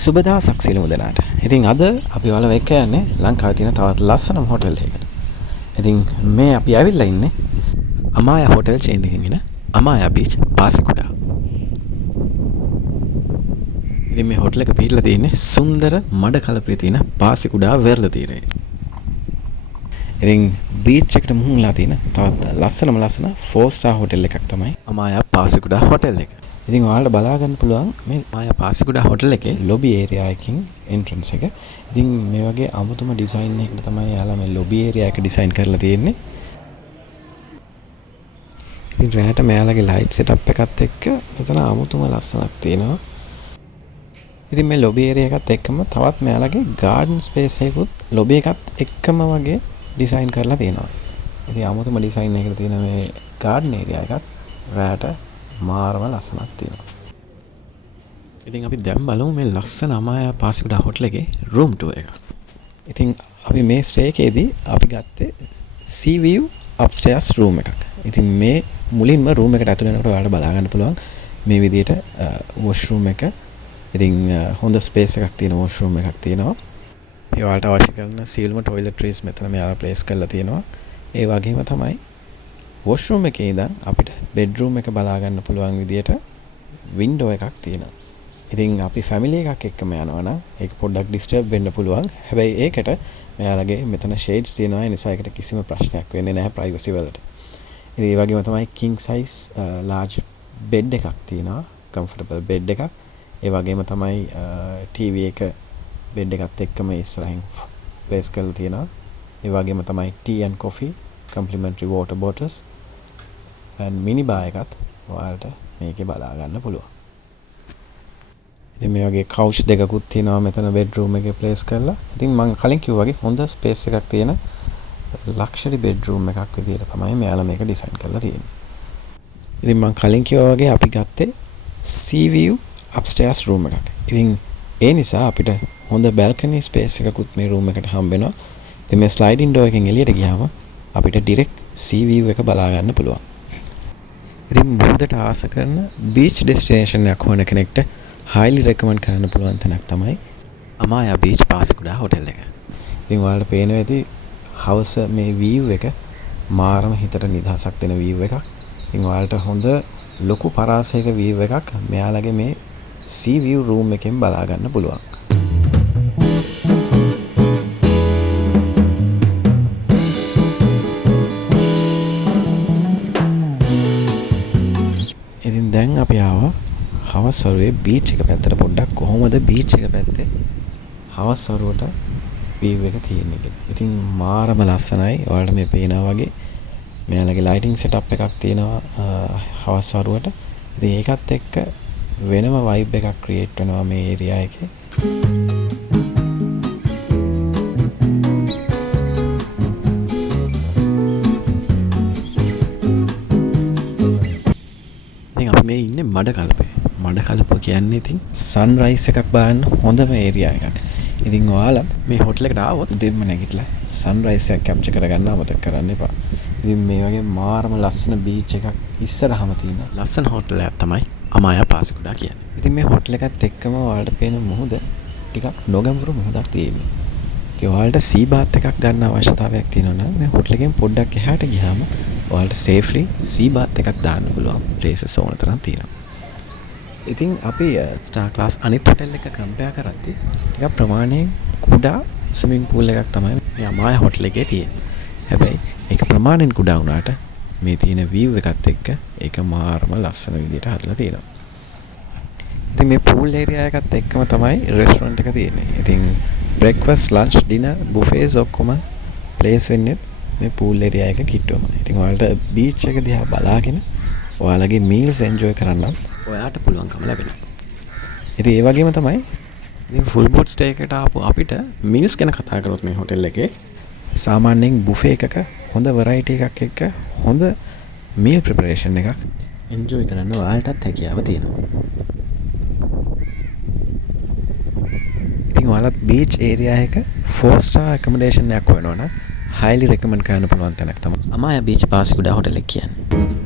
සුබ දවසක් සියලුම දෙනාට. ඉතින් අද අපි ඔයාලව එක්ක යන්නේ ලංකාවේ තියෙන තවත් ලස්සනම හෝටල් එකකට. ඉතින් මේ අපි ඇවිල්ලා ඉන්නේ අමායා හෝටල් චේන් එකකින් ඉන අමායා බීච් පාසිකුඩා. ඉතින් මේ හෝටල් එක පිහිටලා තියෙන්නේ සුන්දර මඩ කලපේ තියෙන පාසිකුඩා වෙරළ තීරයේ. ඉතින් බීච් එකට මුහුණලා තියෙන තවත් ලස්සන 4 star හෝටල් එකක් තමයි අමායා පාසිකුඩා හෝටල් එක. ඉතින් ඔයාලට බලා ගන්න පුළුවන් මේ අමායා පාසිකුඩා හෝටල් එකේ ලොබි ඒරියා එකකින් එන්ට්‍රන්ස් එක. ඉතින් මේ වගේ අමුතුම ඩිසයින් එකකට තමයි යාලා මේ ලොබි ඒරියා එක ඩිසයින් කරලා තියෙන්නේ. ඉතින් රැට මෙයාලගේ ලයිට් සෙටප් එකත් එක්ක මෙතන අමුතුම ලස්සනක් තියෙනවා. ඉතින් මේ ලොබි ඒරියා එකත් එක්කම තවත් මෙයාලගේ ගාඩන් ස්පේස් එකකුත් ලොබි එකත් එක්කම වගේ ඩිසයින් කරලා තියෙනවා. ඉතින් අමුතුම ඩිසයින් එකකට තියෙන මේ ගාඩන් ඒරියා එකත් රැට මාරම ලස්සනක් තියෙනවා. ඉතින් අපි දැන් බලමු මේ ලස්සන අමායා පාසිකුඩා හෝටල් එකේ රූම් ටුවර් එක. ඉතින් අපි මේ ස්ටේ එකේදී අපි ගත්තේ sea view upstairs room එකක්. ඉතින් මේ මුලින්ම රූම් එකට ඇතුල් වෙනකොට ඔයාලට බලා ගන්න පුළුවන් මේ විදිහට වොෂ්රූම් එක. ඉතින් හොඳ ස්පේස් එකක් තියෙන වොෂ්රූම් එකක් තියෙනවා. ඒ ඔයාලට අවශ්‍ය කරන සියලුම ටොයිලට්‍රීස් මෙතන මෙයාලා ප්ලේස් කරලා තියෙනවා. ඒ වගේම තමයි වොෂ්රූම් එකේ ඉඳන් අපිට බෙඩ්රූම් එක බලා ගන්න පුළුවන් විදියට වින්ඩෝ එකක් තියෙනවා. ඉතින් අපි ෆැමිලි එකක් එක්කම යනවා නම් ඒක පොඩ්ඩක් ඩිස්ටර්බ් වෙන්න පුළුවන්. හැබැයි ඒකට මෙයාලගේ මෙතන ෂේඩ්ස් තියෙනවා. ඒ නිසා ඒකට කිසිම ප්‍රශ්නයක් වෙන්නේ නැහැ ප්‍රයිවසි වලට. ඉතින් ඒ වගේම තමයි කිං සයිස් ලාර්ජ් බෙඩ් එකක් තියෙනවා. කම්ෆර්ටබල් බෙඩ් එකක්. ඒ වගේම තමයි ටීවී එක බෙඩ් එකත් එක්කම ඉස්සරහින් ප්ලේස් කරලා තියෙනවා. ඒ වගේම තමයි T and coffee complimentary water bottles and mini bar එකත් ඔයාලට මේකේ බලා ගන්න පුළුවන්. ඉතින් මේ වගේ කවුච් දෙකකුත් තියෙනවා මෙතන බෙඩ්රූම් එකේ ප්ලේස් කරලා. ඉතින් මම කලින් කිව්වා වගේ හොඳ ස්පේස් එකක් තියෙන ලක්ෂරි බෙඩ්රූම් එකක් විදියට තමයි මෙයාලා මේක ඩිසයින් කරලා තියෙන්නේ. ඉතින් මම කලින් කිව්වා වගේ අපි ගත්තේ sea view upstairs room එකක්. ඉතින් ඒ නිසා අපිට හොඳ balcony space එකකුත් මේ room එකට හම්බ වෙනවා. ඉතින් මේ sliding door එකෙන් එළියට ගියාම අපිට ඩිරෙක්ට් sea view එක බලා ගන්න පුළුවන්. ඉතින් මුහුදට ආස කරන beach destination එකක් හොයන කෙනෙක්ට highly recommend කරන්න පුළුවන් තැනක් තමයි අමායා beach පාසිකුඩා හෝටල් එක. ඉතින් ඔයාලට පේනවා ඇති හවස මේ view එක මාරම හිතට නිදහසක් දෙන view එකක්. ඉතින් ඔයාලට හොඳ ලොකු පරාසයක view එකක් මෙයාලගේ මේ sea view room එකෙන් බලා ගන්න පුළුවන්. දැන් අපි ආවා හවස් වරුවේ බීච් එක පැත්තට පොඩ්ඩක් කොහොමද බීච් එක පැත්තේ හවස් වරුවට view එක තියෙන්නේ කියලා. ඉතින් මාරම ලස්සනයි. ඔයාලට මේ පේනවා වගේ මෙයාලගේ ලයිටිංగ్ සෙටප් එකක් තියෙනවා හවස් වරුවට. ඉතින් ඒකත් එක්ක වෙනම vibe එකක් ක්‍රියේට් වෙනවා මේ ඒරියා එකේ. මේ ඉන්නේ මඩ කලපේ. මඩ කලප කියන්නේ ඉතින් සන්රයිස් එකක් බලන්න හොඳම ඒරියා එකක්. ඉතින් ඔයාලා මේ හෝටල් එකට ආවොත් දෙන්න නැගිටලා සන්රයිස් එක කැප්චර් කරගන්න අමතක කරන්න එපා. ඉතින් මේ වගේ මාරම ලස්සන බීච් එකක් ඉස්සරහම තියෙන ලස්සන හෝටල් එකක් තමයි අමායා පාසිකුඩා කියන්නේ. ඉතින් මේ හෝටල් එකත් එක්කම ඔයාලට පේන මුහුද ටිකක් නොගැඹුරු මුහුදක් තියෙනවා. ඉතින් ඔයාලට සී බාත් එකක් ගන්න අවශ්‍යතාවයක් තියෙනවා නම් මේ හෝටල් එකෙන් පොඩ්ඩක් එහාට ගියාම ඔයාලට සේෆ්ලි සී බාත් එකක් දාන්න පුළුවන් ප්ලේසස් ඕන තරම් තියෙනවා. ඉතින් අපි ස්ටාර් ක්ලාස් අනිත් හෝටල් එක කම්පෙයාර් කරද්දී ටිකක් ප්‍රමාණයෙන් කුඩා ස්විමින් pool එකක් තමයි මේ අමායා හෝටල් එකේ තියෙන්නේ. හැබැයි ඒක ප්‍රමාණයෙන් කුඩා වුණාට මේ තියෙන view එකත් එක්ක ඒක මාරම ලස්සන විදිහට හදලා තියෙනවා. ඉතින් මේ pool area එකත් එක්කම තමයි restaurant එක තියෙන්නේ. ඉතින් breakfast lunch dinner buffets ඔක්කොම place වෙන්නේ මේ pool area එක කිට්ටුවම. ඉතින් ඔයාලට beach එක දිහා බලාගෙන ඔයාලගේ meals enjoy කරන්න ඔයාට පුළුවන්කම ලැබෙනවා. ඉතින් ඒ වගේම තමයි ඉතින් full boat stay එකට ආපු අපිට meals ගැන කතා කරොත් මේ hotel එකේ සාමාන්‍යයෙන් buffet එකක හොඳ variety එකක් එක්ක හොඳ meal preparation එකක් enjoy කරන්න ඔයාලටත් හැකියාව තියෙනවා. ඉතින් ඔයාලත් beach area එක 4 star accommodation එකක් හොයනවා නම් highly recommend කරන්න පුළුවන් තැනක් තමයි අමායා beach පාසිකුඩා hotel එක කියන්නේ.